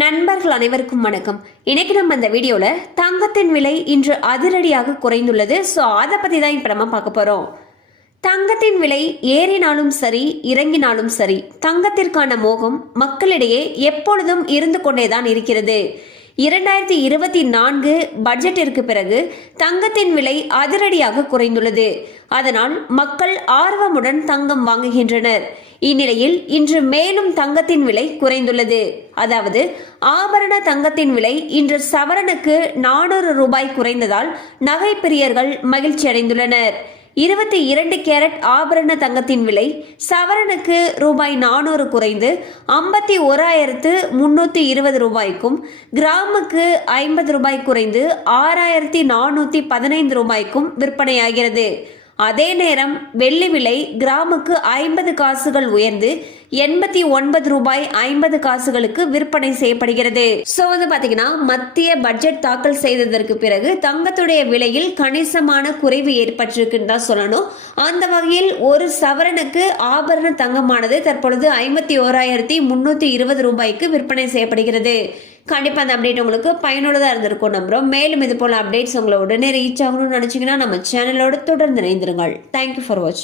நண்பர்கள் அனைவருக்கும் வணக்கம். இன்னைக்கு நம்ம இந்த வீடியோல தங்கத்தின் விலை இன்று அதிரடியாக குறைந்துள்ளது. அதை பத்தி தான் இப்ப நம்ம பார்க்க போறோம். தங்கத்தின் விலை ஏறினாலும் சரி இறங்கினாலும் சரி தங்கத்திற்கான மோகம் மக்களிடையே எப்பொழுதும் இருந்து கொண்டேதான் இருக்கிறது. 2024 பட்ஜெட்டிற்கு பிறகு தங்கத்தின் விலை அதிரடியாக குறைந்துள்ளது. அதனால் மக்கள் ஆர்வமுடன் தங்கம் வாங்குகின்றனர். இந்நிலையில் இன்று மேலும் தங்கத்தின் விலை குறைந்துள்ளது. அதாவது ஆபரண தங்கத்தின் விலை இன்று சவரனுக்கு 400 ரூபாய் குறைந்ததால் நகை பிரியர்கள் மகிழ்ச்சி அடைந்துள்ளனர். 22 கேரட் ஆபரண தங்கத்தின் விலை சவரனுக்கு ரூபாய் 400 குறைந்து 51,320 ரூபாய்க்கும், கிராமுக்கு 50 ரூபாய் குறைந்து 6,415 ரூபாய்க்கும் விற்பனையாகிறது. அதே நேரம் வெள்ளி விலை கிராமுக்கு 50 காசுகள் உயர்ந்து 89 ரூபாய் 50 காசுகளுக்கு விற்பனை செய்யப்படுகிறது. பாத்தீங்கன்னா மத்திய பட்ஜெட் தாக்கல் செய்ததற்கு பிறகு தங்கத்துடைய விலையில் கணிசமான குறைவு ஏற்பட்டிருக்குன்னு தான் சொல்லணும். அந்த வகையில் ஒரு சவரனுக்கு ஆபரண தங்கமானது தற்பொழுது 51,320 ரூபாய்க்கு விற்பனை செய்யப்படுகிறது. கண்டிப்பா அந்த அப்டேட் உங்களுக்கு பயனுள்ளதா இருந்திருக்கும் நம்புறோம். மேலும் இது போல அப்டேட்ஸ் உங்களை உடனே ரீச் ஆகணும்னு நினைச்சீங்கன்னா நம்ம சேனலோட தொடர்ந்து இணைந்திருங்கள். தேங்க்யூ ஃபார் வாட்சிங்.